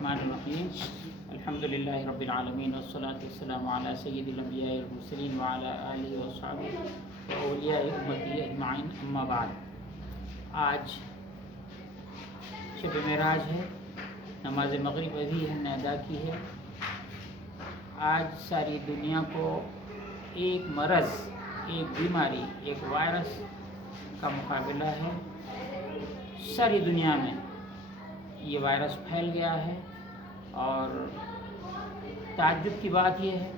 الرحمن الرحیم الحمد للہ رب العالمین والصلاة والسلام علی سید الانبیاء والمرسلین وعلی آلہ وصحبہ واولیاء امتی اجمعین، اما بعد۔ آج شب معراج ہے، نماز مغرب ابھی ہم نے ادا کی ہے۔ آج ساری دنیا کو ایک مرض، ایک بیماری، ایک وائرس کا مقابلہ ہے۔ ساری دنیا میں یہ وائرس پھیل گیا ہے، اور تعجب کی بات یہ ہے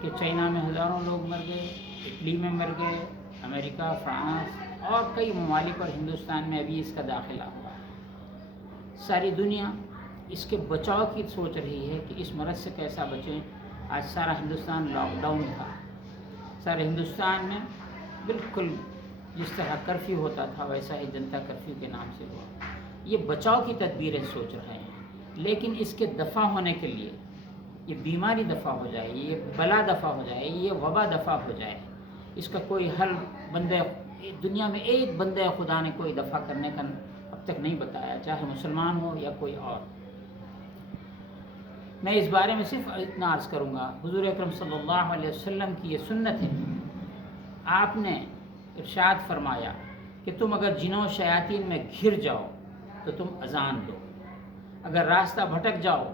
کہ چائنا میں ہزاروں لوگ مر گئے، اٹلی میں مر گئے، امریکہ، فرانس اور کئی ممالک اور ہندوستان میں ابھی اس کا داخلہ ہوا ہے۔ ساری دنیا اس کے بچاؤ کی سوچ رہی ہے کہ اس مرض سے کیسا بچیں۔ آج سارا ہندوستان لاک ڈاؤن تھا۔ سارے ہندوستان میں بالکل جس طرح کرفیو ہوتا تھا ویسا ہی جنتا کرفیو کے نام سے ہوا۔ یہ بچاؤ کی تدبیریں سوچ رہے ہیں، لیکن اس کے دفع ہونے کے لیے، یہ بیماری دفع ہو جائے، یہ بلا دفع ہو جائے، یہ وبا دفع ہو جائے، اس کا کوئی حل دنیا میں ایک بندے خدا نے کوئی دفع کرنے کا اب تک نہیں بتایا، چاہے مسلمان ہو یا کوئی اور۔ میں اس بارے میں صرف اتنا عرض کروں گا، حضور اکرم صلی اللہ علیہ وسلم کی یہ سنت ہے۔ آپ نے ارشاد فرمایا کہ تم اگر جنوں شیاطین میں گھر جاؤ تو تم اذان دو، اگر راستہ بھٹک جاؤ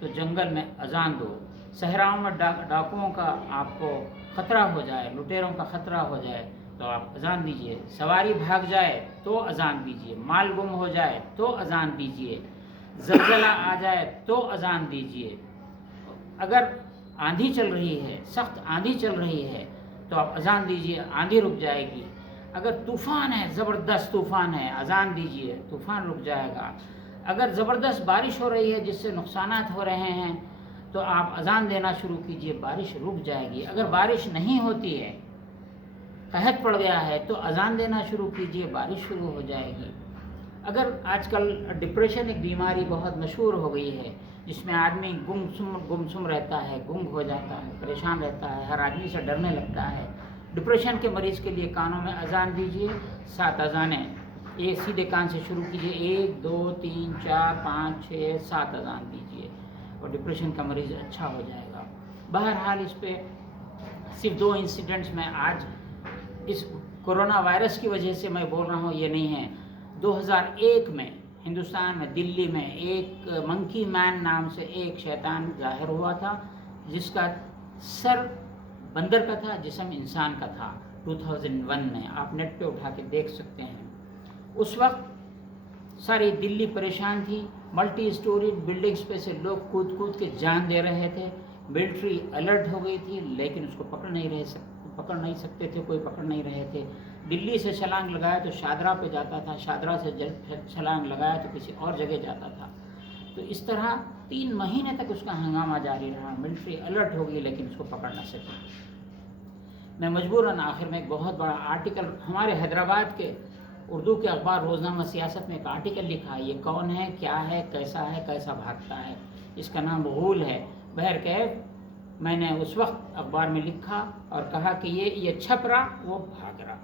تو جنگل میں اذان دو، صحراؤں میں ڈاکوؤں کا آپ کو خطرہ ہو جائے، لٹیروں کا خطرہ ہو جائے تو آپ اذان دیجئے، سواری بھاگ جائے تو اذان دیجئے، مال گم ہو جائے تو اذان دیجئے، زلزلہ آ جائے تو اذان دیجئے، اگر آندھی چل رہی ہے، سخت آندھی چل رہی ہے تو آپ اذان دیجئے، آندھی رک جائے گی، اگر طوفان ہے، زبردست طوفان ہے، اذان دیجئے، طوفان رک جائے گا، اگر زبردست بارش ہو رہی ہے جس سے نقصانات ہو رہے ہیں تو آپ اذان دینا شروع کیجئے، بارش رک جائے گی، اگر بارش نہیں ہوتی ہے، قحط پڑ گیا ہے تو اذان دینا شروع کیجئے، بارش شروع ہو جائے گی۔ اگر آج کل ڈپریشن ایک بیماری بہت مشہور ہو گئی ہے، جس میں آدمی گمسم رہتا ہے، گنگ ہو جاتا ہے، پریشان رہتا ہے، ہر آدمی سے ڈرنے لگتا ہے۔ ڈپریشن کے مریض کے لیے کانوں میں اذان دیجئے، 7 اذانیں ایک سیدھے کان سے شروع کیجئے، 1 2 3 4 5 6 7 اذان دیجئے، اور ڈپریشن کا مریض اچھا ہو جائے گا۔ بہرحال اس پہ صرف 2 انسیڈنٹس میں آج اس کورونا وائرس کی وجہ سے میں بول رہا ہوں، یہ نہیں ہے۔ 2001 میں ہندوستان میں دلی میں ایک منکی مین نام سے ایک شیطان ظاہر ہوا تھا، جس کا سر بندر کا تھا، جسم انسان کا تھا۔ 2001 میں آپ نیٹ پہ اٹھا کے دیکھ سکتے ہیں۔ اس وقت ساری دلی پریشان تھی، ملٹی سٹوری بلڈنگز پہ سے لوگ کود کود کے جان دے رہے تھے، ملٹری الرٹ ہو گئی تھی، لیکن اس کو پکڑ نہیں سکتے تھے، کوئی پکڑ نہیں رہے تھے۔ دلی سے چھلانگ لگایا تو شاہدرہ پہ جاتا تھا، شاہدرہ سے چھلانگ لگایا تو کسی اور جگہ جاتا تھا۔ تو اس طرح 3 مہینے تک اس کا ہنگامہ جاری رہا، ملٹری الرٹ ہو گئی لیکن اس کو پکڑ نہ سکے۔ میں مجبوراً آخر میں ایک بہت بڑا آرٹیکل ہمارے حیدرآباد کے اردو کے اخبار روزنامہ سیاست میں ایک آرٹیکل لکھا ہے، یہ کون ہے، کیا ہے، کیسا بھاگتا ہے، اس کا نام غول ہے۔ بہرکیف میں نے اس وقت اخبار میں لکھا اور کہا کہ یہ چھپ رہا، وہ بھاگ رہا۔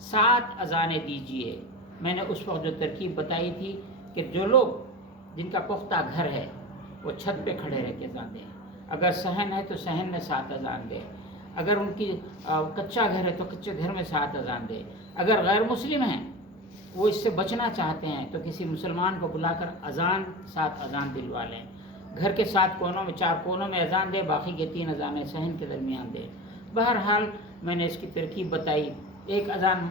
7 اذانیں دیجئے۔ میں نے اس وقت جو ترکیب بتائی تھی کہ جو لوگ جن کا پختہ گھر ہے وہ چھت پہ کھڑے رہ کے اذان دیں، اگر صحن ہے تو صحن میں 7 اذان دیں، اگر ان کی کچا گھر ہے تو کچے گھر میں 7 اذان دیں، اگر غیر مسلم ہیں وہ اس سے بچنا چاہتے ہیں تو کسی مسلمان کو بلا کر 7 اذان دلوا لیں، گھر کے 7 کونوں میں 4 کونوں میں اذان دے، باقی کے 3 اذانیں صحن کے درمیان دے۔ بہرحال میں نے اس کی ترکیب بتائی، ایک اذان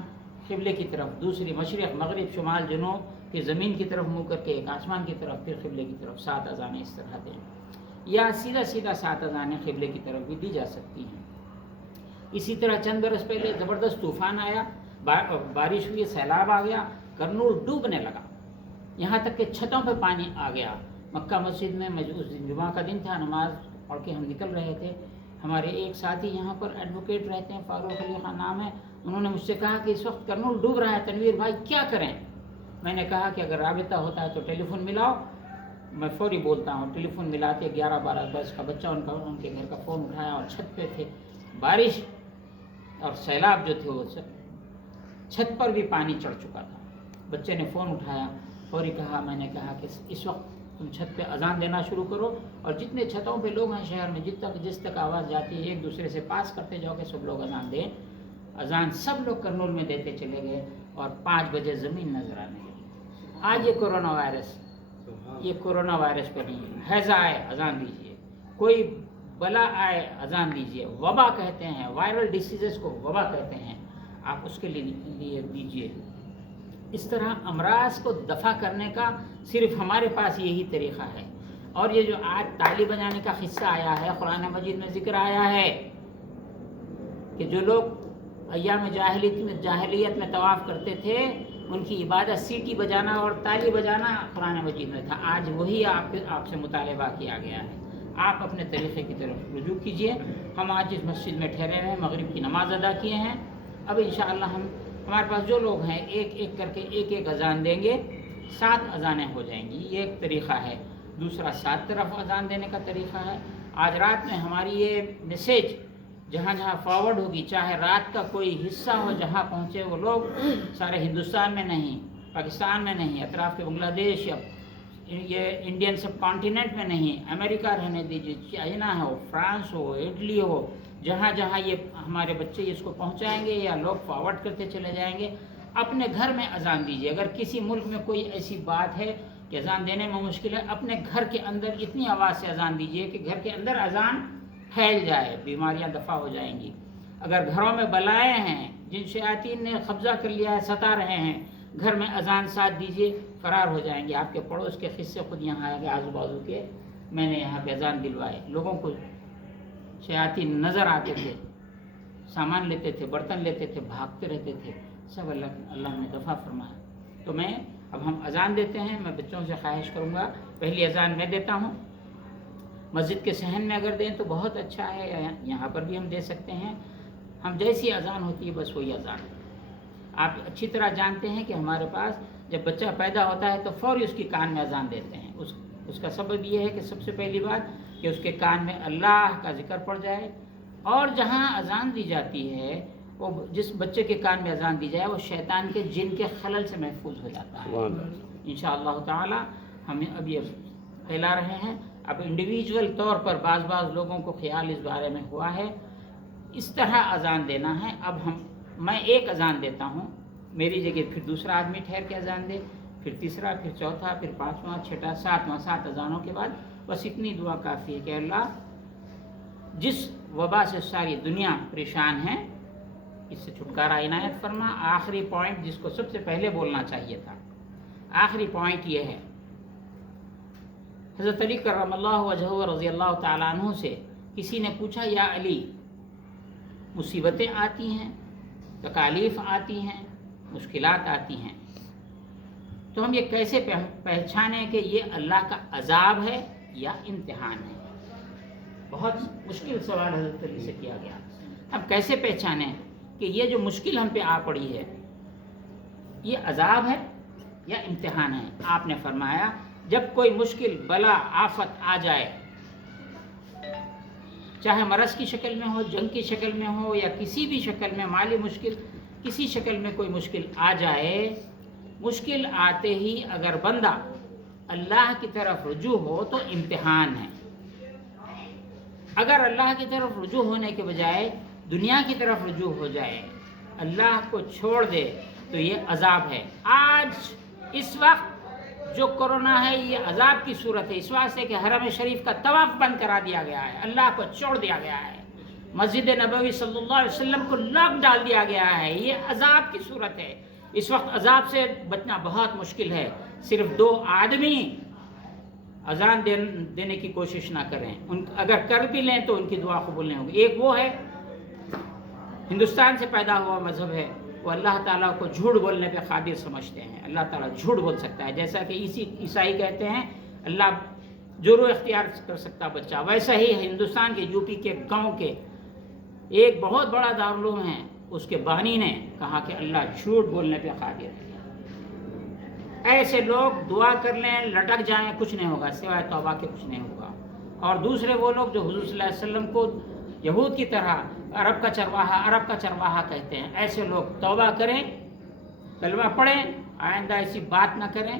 قبلے کی طرف، دوسری مشرق مغرب شمال جنوب کی زمین کی طرف منہ کر کے، ایک آسمان کی طرف، پھر قبلے کی طرف 7 اذانیں اس طرح دیں، یا سیدھا 7 اذانیں قبلے کی طرف بھی دی جا سکتی ہیں۔ اسی طرح چند برس پہلے زبردست طوفان آیا، بارش ہوئی، سیلاب آ گیا، کرنول ڈوبنے لگا، یہاں تک کہ چھتوں پہ پانی آ گیا۔ مکہ مسجد میں اس دن جمعہ کا دن تھا، نماز پڑھ کے ہم نکل رہے تھے، ہمارے ایک ساتھی یہاں پر ایڈوکیٹ رہتے ہیں، فاروق علی خان نام ہے، انہوں نے مجھ سے کہا کہ اس وقت کرنول ڈوب رہا ہے، تنویر بھائی کیا کریں؟ میں نے کہا کہ اگر رابطہ ہوتا ہے تو ٹیلی فون ملاؤ، میں فوری بولتا ہوں۔ ٹیلی فون ملاتے 11-12 برس کا بچہ ان کے گھر کا فون اٹھایا، اور چھت پہ تھے، بارش اور سیلاب جو تھے وہ چھت پر بھی پانی چڑھ چکا تھا۔ بچے نے فون اٹھایا، فوری کہا، میں نے کہا کہ اس وقت تم چھت پہ اذان دینا شروع کرو، اور جتنے چھتوں پہ لوگ ہیں شہر میں جس تک آواز جاتی ہے ایک دوسرے سے پاس کرتے جاؤ کہ سب لوگ اذان دیں۔ اذان سب لوگ کرنول میں دیتے چلے گئے اور 5 بجے زمین نظر آنے لگی۔ آج یہ کرونا وائرس پہ نہیں ہے، ہیضہ آئے اذان دیجیے، کوئی بلا آئے اذان دیجیے، وبا کہتے ہیں، وائرل ڈیسیزز کو وبا کہتے ہیں، آپ اس کے لیے دیجیے۔ اس طرح امراض کو دفع کرنے کا صرف ہمارے پاس یہی طریقہ ہے۔ اور یہ جو آج تالی بجانے کا قصہ آیا ہے، قرآن مجید میں ذکر آیا ہے کہ جو لوگ ایام جاہلیت میں طواف کرتے تھے ان کی عبادت سیٹی بجانا اور تالی بجانا قرآن مجید میں تھا، آج وہی آپ سے مطالبہ کیا گیا ہے۔ آپ اپنے طریقے کی طرف رجوع کیجئے۔ ہم آج اس مسجد میں ٹھہرے ہیں، مغرب کی نماز ادا کیے ہیں، اب انشاءاللہ ہمارے پاس جو لوگ ہیں ایک کر کے ایک اذان دیں گے، 7 اذانیں ہو جائیں گی، یہ ایک طریقہ ہے۔ دوسرا 7 طرف اذان دینے کا طریقہ ہے۔ آج رات میں ہماری یہ میسیج جہاں فارورڈ ہوگی، چاہے رات کا کوئی حصہ ہو جہاں پہنچے وہ لوگ، سارے ہندوستان میں نہیں، پاکستان میں نہیں، اطراف کے بنگلہ دیش یا یہ انڈین سب کانٹیننٹ میں نہیں، امریکہ رہنے دیجیے، چائنا ہو، فرانس ہو، اٹلی ہو، جہاں یہ ہمارے بچے اس کو پہنچائیں گے یا لوگ فارورڈ کرتے چلے جائیں گے، اپنے گھر میں اذان دیجیے۔ اگر کسی ملک میں کوئی ایسی بات ہے کہ اذان دینے میں مشکل ہے، اپنے گھر کے اندر اتنی آواز سے اذان دیجیے کہ گھر کے اندر اذان پھیل جائے، بیماریاں دفع ہو جائیں گی۔ اگر گھروں میں بلائیں ہیں، جن شیاطین نے قبضہ کر لیا ہے، ستا رہے ہیں، گھر میں اذان ساتھ دیجیے، فرار ہو جائیں گے۔ آپ کے پڑوس کے قصے خود یہاں آئے گے، آزو بازو کے، میں نے یہاں پہ اذان دلوائے، لوگوں کو شیاطین نظر آتے تھے، سامان لیتے تھے، برتن لیتے تھے، بھاگتے رہتے تھے، سب اللہ نے دفع فرمایا۔ تو اب ہم اذان دیتے ہیں، میں بچوں سے خواہش کروں گا، پہلی اذان میں دیتا ہوں، مسجد کے صحن میں اگر دیں تو بہت اچھا ہے، یہاں پر بھی ہم دے سکتے ہیں۔ ہم جیسی اذان ہوتی ہے بس وہی اذان۔ آپ اچھی طرح جانتے ہیں کہ ہمارے پاس جب بچہ پیدا ہوتا ہے تو فوری اس کی کان میں اذان دیتے ہیں۔ اس کا سبب یہ ہے کہ سب سے پہلی بات کہ اس کے کان میں اللہ کا ذکر پڑ جائے، اور جہاں اذان دی جاتی ہے وہ جس بچے کے کان میں اذان دی جائے وہ شیطان کے جن کے خلل سے محفوظ ہو جاتا ہے۔ انشاءاللہ تعالی ہم اب یہ پھیلا رہے ہیں۔ اب انڈیویجول طور پر بعض لوگوں کو خیال اس بارے میں ہوا ہے، اس طرح اذان دینا ہے۔ اب میں ایک اذان دیتا ہوں، میری جگہ پھر دوسرا آدمی ٹھہر کے اذان دے، پھر تیسرا، پھر چوتھا، پھر 5واں، 6واں، 7واں، 7 اذانوں کے بعد بس اتنی دعا کافی ہے کہ اللہ جس وبا سے ساری دنیا پریشان ہے اس سے چھٹکارا عنایت فرما۔ آخری پوائنٹ جس کو سب سے پہلے بولنا چاہیے تھا، آخری پوائنٹ یہ ہے، حضرت علی کرم اللہ وجہہ رضی اللہ تعالیٰ عنہ سے کسی نے پوچھا، یا علی مصیبتیں آتی ہیں، تکالیف آتی ہیں، مشکلات آتی ہیں، تو ہم یہ کیسے پہچانیں کہ یہ اللہ کا عذاب ہے یا امتحان ہے؟ بہت مشکل سوال حضرت علی سے کیا گیا۔ اب کیسے پہچانیں کہ یہ جو مشکل ہم پہ آ پڑی ہے یہ عذاب ہے یا امتحان ہے؟ آپ نے فرمایا جب کوئی مشکل بلا آفت آ جائے، چاہے مرض کی شکل میں ہو، جنگ کی شکل میں ہو، یا کسی بھی شکل میں، مالی مشکل، کسی شکل میں کوئی مشکل آ جائے، مشکل آتے ہی اگر بندہ اللہ کی طرف رجوع ہو تو امتحان ہے۔ اگر اللہ کی طرف رجوع ہونے کے بجائے دنیا کی طرف رجوع ہو جائے، اللہ کو چھوڑ دے، تو یہ عذاب ہے۔ آج اس وقت جو کرونا ہے یہ عذاب کی صورت ہے، اس واسطے کہ حرم شریف کا طواف بند کرا دیا گیا ہے، اللہ کو چھوڑ دیا گیا ہے، مسجد نبوی صلی اللہ علیہ وسلم کو لاک ڈال دیا گیا ہے، یہ عذاب کی صورت ہے۔ اس وقت عذاب سے بچنا بہت مشکل ہے۔ صرف 2 آدمی اذان دینے کی کوشش نہ کریں، اگر کر بھی لیں تو ان کی دعا قبول نہیں ہوگی۔ ایک وہ ہے، ہندوستان سے پیدا ہوا مذہب ہے، وہ اللہ تعالیٰ کو جھوٹ بولنے پہ قادر سمجھتے ہیں، اللہ تعالیٰ جھوٹ بول سکتا ہے، جیسا کہ عیسائی کہتے ہیں اللہ جرو اختیار کر سکتا بچہ، ویسا ہی ہندوستان کے یو پی کے گاؤں کے ایک بہت بڑا دارالعلوم ہے، اس کے بانی نے کہا کہ اللہ جھوٹ بولنے پہ قادر ہے۔ ایسے لوگ دعا کر لیں، لٹک جائیں، کچھ نہیں ہوگا، سوائے توبہ کے کچھ نہیں ہوگا۔ اور دوسرے وہ لوگ جو حضور صلی اللہ علیہ وسلم کو یہود کی طرح عرب کا چرواہا کہتے ہیں، ایسے لوگ توبہ کریں، کلمہ پڑھیں، آئندہ ایسی بات نہ کریں،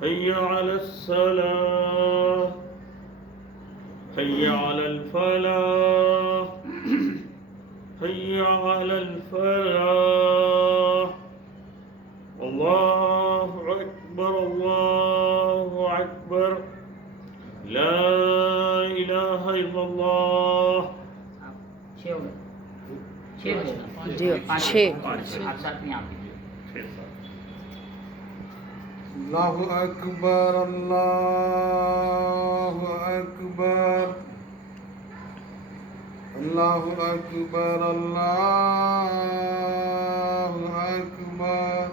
حي على الصلاة حي على الفلاح حي على الفلاح الله أكبر الله أكبر لا إله إلا الله. چھ ہو گئے، چھ ہو گئے، جی، پانچ، چھ. آپ ساتھ میں آپ کیجیے. اللہ اکبر اللہ اکبر اللہ اکبر اللہ اکبر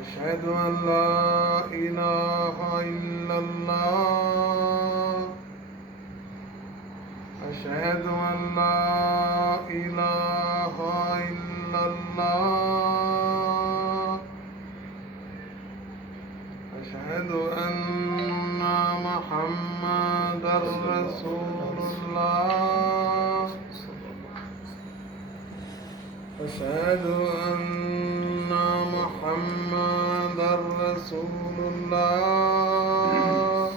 اشہد ان لا الہ الا اللہ اشہد ان لا الہ الا اللہ أشهد أن محمدا رسول الله أشهد أن محمدا رسول الله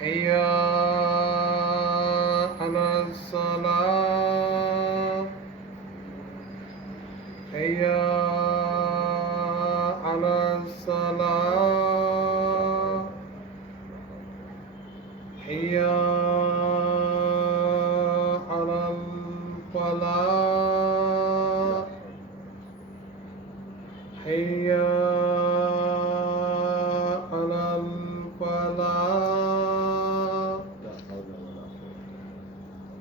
حي على الصلاة حي على الصلاة حي على الفلاح حي على الفلاح.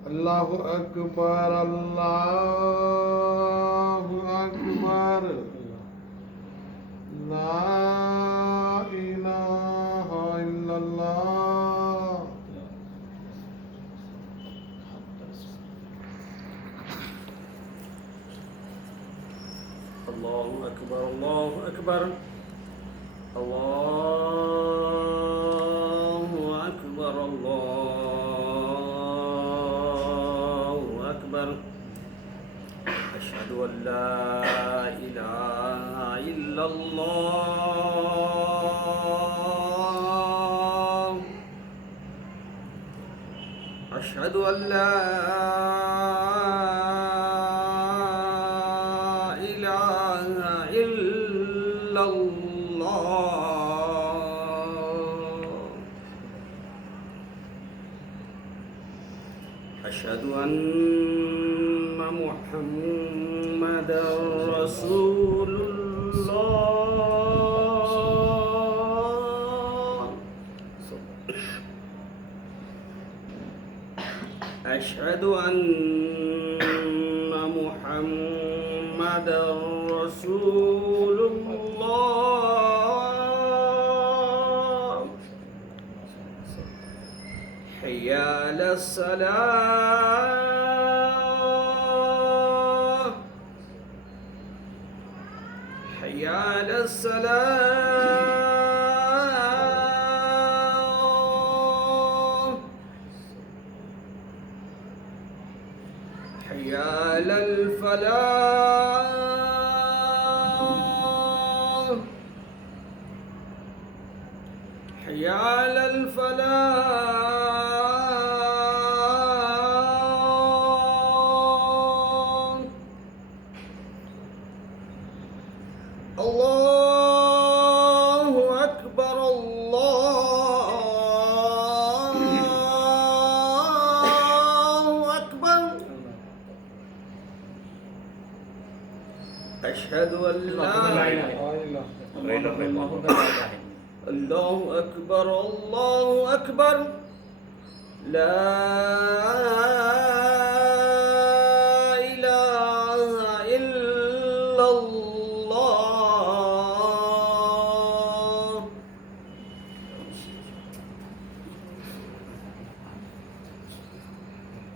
الله أكبر الله أكبر لا إله إلا الله. الله أكبر الله أكبر الله أكبر الله أكبر أشهد أن لا إله إلا الله أشهد أن لا أشهد أن محمدا رسول الله أشهد أن محمدا رسول الله حي على الصلاة حي على الصلاة حي على الفلاح حي على الفلاح الله أكبر الله أكبر أشهد أن لا الله أكبر الله أكبر لا إله إلا الله.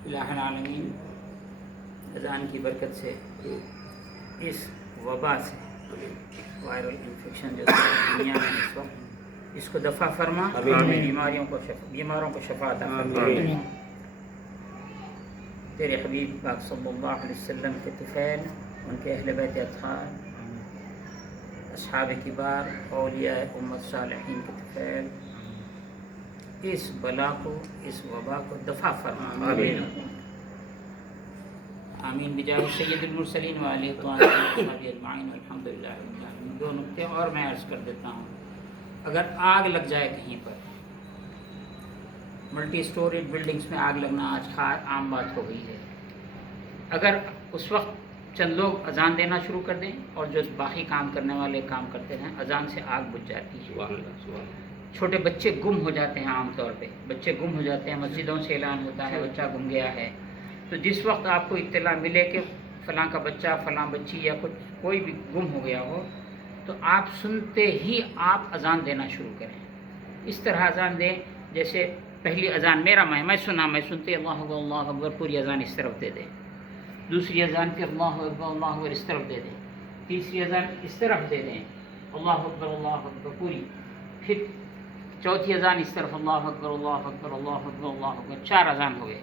الہ العالمین، اذان کی برکت سے اس وبا سے، وائرل انفیکشن جو دنیا میں اس وقت، اس کو دفع فرما، بیماروں کو شفا عطا فرما. تیرے حبیب پاک صلی اللہ علیہ وسلم کے طفیل، ان کے اہل بیت اطہار، اصحاب کبار اولیاء امت صالحین کے فعل اس بلا کو اس وبا کو دفع فرما آمین آمین بجاہ سید المرسلین والے تو اجمعین الحمدللہ رب العالمین۔ دو نکتے اور میں عرض کر دیتا ہوں، اگر آگ لگ جائے کہیں پر، ملٹی سٹوریڈ بلڈنگز میں آگ لگنا آج عام بات ہو گئی ہے، اگر اس وقت چند لوگ اذان دینا شروع کر دیں اور جو باقی کام کرنے والے کام کرتے ہیں، اذان سے آگ بجھ جاتی ہے۔ چھوٹے بچے گم ہو جاتے ہیں، عام طور پہ بچے گم ہو جاتے ہیں، مسجدوں سے اعلان ہوتا ہے بچہ گم گیا ہے، تو جس وقت آپ کو اطلاع ملے کہ فلاں کا بچہ فلاں بچی یا کوئی بھی گم ہو گیا ہو، تو آپ سنتے ہی آپ اذان دینا شروع کریں۔ اس طرح اذان دیں جیسے پہلی اذان میں سنتے اللہ اکبر اللہ اکبر، پوری اذان اس طرف دے دیں، دوسری اذان پھر اللہ اکبر اس طرف دے دیں، تیسری اذان اس طرف دے دیں اللہ اکبر پوری، پھر چوتھی اذان اس طرف اللہ اکبر اللہ اکبر اللہ اکبر اللہ اکبر، 4 اذان ہو گئے۔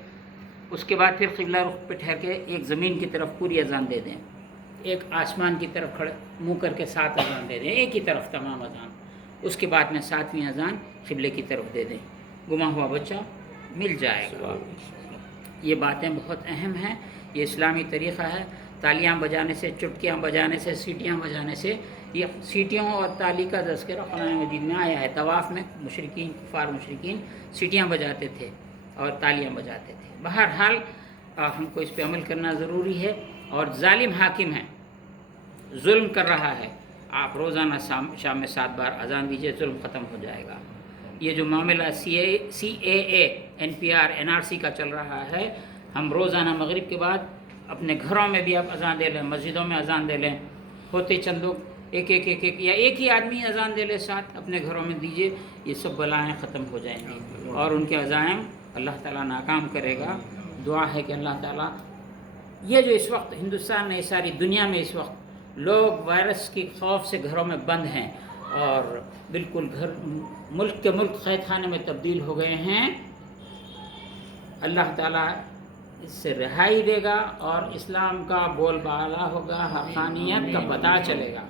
اس کے بعد پھر قبلہ رخ پہ ٹھہر کے ایک زمین کی طرف پوری اذان دے دیں، ایک آسمان کی طرف کھڑے منہ کر کے 7 اذان دے دیں، ایک ہی طرف تمام اذان۔ اس کے بعد میں 7ویں اذان قبلے کی طرف دے دیں، گما ہوا بچہ مل جائے گا۔ یہ باتیں بہت اہم ہیں، یہ اسلامی طریقہ ہے۔ تالیاں بجانے سے، چٹکیاں بجانے سے، سیٹیاں بجانے سے، یہ سیٹیوں اور تالی کا تذکرہ قرآن مجید میں آیا ہے۔ طواف میں کفار مشرکین سیٹیاں بجاتے تھے اور تالیاں بجاتے تھے۔ بہرحال ہم کو اس پہ عمل کرنا ضروری ہے، اور ظالم حاکم ہے، ظلم کر رہا ہے، آپ روزانہ شام میں 7 بار اذان دیجئے، ظلم ختم ہو جائے گا۔ یہ جو معاملہ CAA NPR NRC کا چل رہا ہے، ہم روزانہ مغرب کے بعد اپنے گھروں میں بھی آپ اذان دے لیں، مسجدوں میں اذان دے لیں، ہوتے چند لوگ ایک یا ایک ہی آدمی اذان دے لے ساتھ اپنے گھروں میں دیجئے، یہ سب بلائیں ختم ہو جائیں گی اور ان کے عزائم اللہ تعالیٰ ناکام کرے گا۔ دعا ہے کہ اللہ تعالیٰ یہ جو اس وقت ہندوستان میں، ساری دنیا میں اس وقت لوگ وائرس کے خوف سے گھروں میں بند ہیں اور بالکل ملک کے ملک قید خانے میں تبدیل ہو گئے ہیں، اللہ تعالیٰ اس سے رہائی دے گا اور اسلام کا بول بالا ہوگا، حقانیت کا پتہ چلے گا۔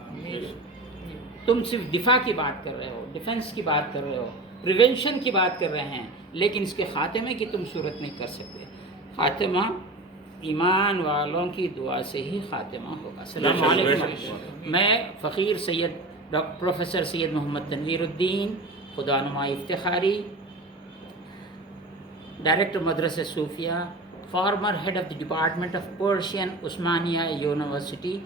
تم صرف دفاع کی بات کر رہے ہو، ڈیفنس کی بات کر رہے ہو، پریونشن کی بات کر رہے ہیں، لیکن اس کے خاتمے کی تم صورت نہیں کر سکتے۔ خاتمہ ایمان والوں کی دعا سے ہی خاتمہ ہوگا۔ السلام علیکم۔ میں فقیر سید پروفیسر سید محمد تنویر الدین خدا نما افتخاری، ڈائریکٹر مدرسہ Sufia, former head of the department of Persian Osmania university,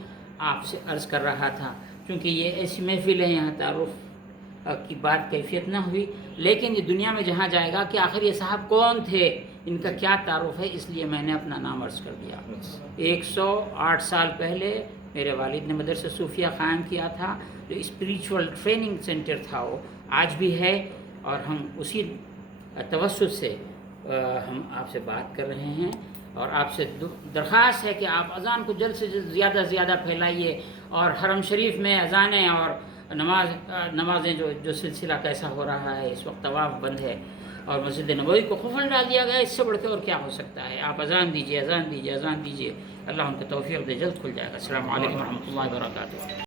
آپ سے عرض کر رہا تھا، چونکہ یہ ایسی محفل ہے یہاں تعارف کی بات کیفیت نہ ہوئی، لیکن یہ دنیا میں جہاں جائے گا کہ آخر یہ صاحب کون تھے، ان کا کیا تعارف ہے، اس لیے میں نے اپنا نام عرض کر دیا۔ 108 سال پہلے میرے والد نے مدرسہ صوفیہ قائم کیا تھا، جو اسپریچول ٹریننگ سینٹر تھا، وہ آج بھی ہے، اور ہم اسی توسط سے ہم آپ سے بات کر رہے ہیں، اور آپ سے درخواست ہے کہ آپ اذان کو جلد سے جلد زیادہ پھیلائیے، اور حرم شریف میں اذانیں اور نمازیں جو سلسلہ کیسا ہو رہا ہے، اس وقت طواف بند ہے اور مسجد نبوی کو قفل ڈال دیا گیا، اس سے بڑھ کے اور کیا ہو سکتا ہے۔ آپ اذان دیجیے، اللہ ان کو توفیق دے، جلد کھل جائے گا۔ السلام علیکم ورحمۃ اللہ وبرکاتہ۔